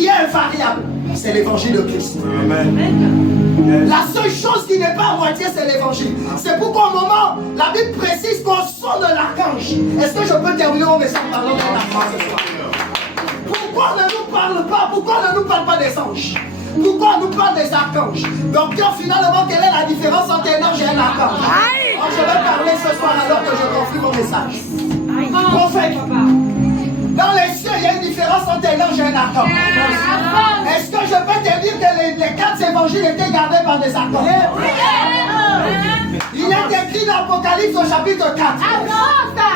qui est invariable, c'est l'évangile de Christ. La seule chose qui n'est pas à moitié, c'est l'évangile. C'est pourquoi au moment, la Bible précise qu'au son de l'archange. Est-ce que je peux terminer mon message en parlant d'un archange ce soir? Pourquoi on ne nous parle pas? Pourquoi on ne nous parle pas des anges? Pourquoi on nous parle des archanges? Donc, finalement, quelle est la différence entre un ange et un archange? Alors, je vais parler ce soir alors que je conclue mon message. Prophète, dans les cieux, il y a une différence entre un ange et un archange. Est-ce que je peux te dire que les 4 évangiles étaient gardés par des archanges? Il est écrit dans l'Apocalypse au chapitre 4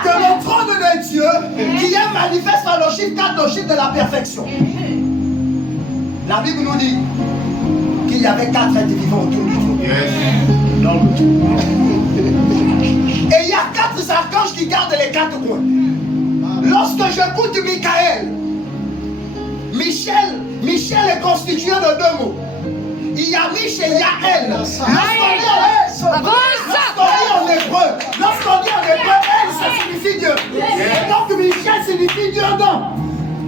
que le trône de Dieu, qui est manifeste par le chiffre 4, le chiffre de la perfection. La Bible nous dit qu'il y avait 4 êtres vivants autour du trône. Et il y a 4 archanges qui gardent les 4 coins. Lorsque j'écoute Michael, Michel est constitué de 2 mots. Il y a Mich et il y a elle. Lorsqu'on dit en hébreu, elle, ça signifie Dieu. Et donc Michel signifie Dieu donc.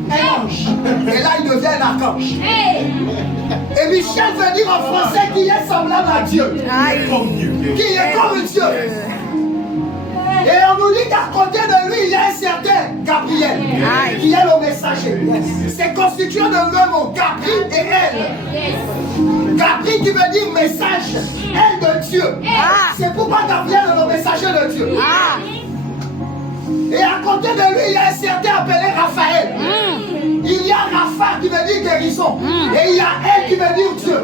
Un ange. Et là, il devient un archange. Et Michel veut dire en français qui est semblable à Dieu. Qui est comme Dieu. Et on nous dit qu'à côté de lui, il y a un certain Gabriel, qui est le messager. C'est constitué de 2 mots, Gabri et elle. Gabri qui veut dire message, elle de Dieu. C'est pourquoi Gabriel est le messager de Dieu. Et à côté de lui, il y a un certain appelé Raphaël. Il y a Rapha qui veut dire guérison. Et il y a elle qui veut dire Dieu.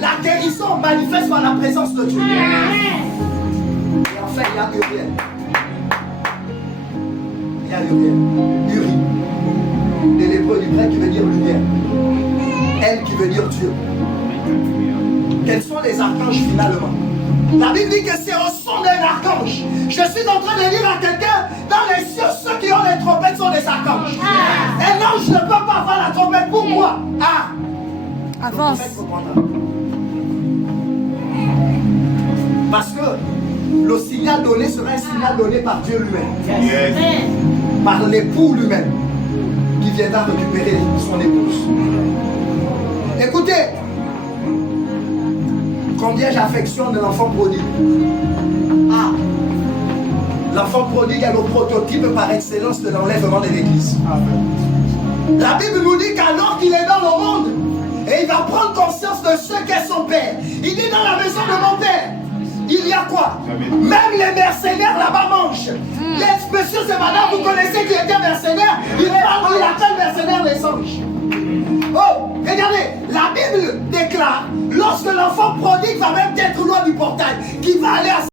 La guérison manifeste par la présence de Dieu. Et enfin, il y a Uriel. Il y a Uri. De l'hébreu du grec qui veut dire lumière. Elle qui veut dire Dieu. Quels sont les archanges finalement? La Bible dit que c'est au son d'un archange. Je suis en train de dire à quelqu'un, dans les cieux, ceux qui ont les trompettes sont des archanges. Un ange ne peut pas avoir la trompette. Pourquoi? Avance. Parce que le signal donné sera un signal donné par Dieu lui-même. Par l'époux lui-même, qui viendra récupérer son épouse. Écoutez, combien j'affectionne l'enfant prodigue. L'enfant prodigue est le prototype par excellence de l'enlèvement de l'Église. La Bible nous dit qu'alors qu'il est dans le monde, et il va prendre conscience de ce qu'est son père. Il dit dans la maison de mon père, il y a quoi? Même les mercenaires là-bas mangent. Les messieurs et madame, vous connaissez qui était mercenaire? Il appelle mercenaire les anges. Oh, regardez, la Bible déclare, lorsque l'enfant prodigue va même être loin du portail, qu'il va aller à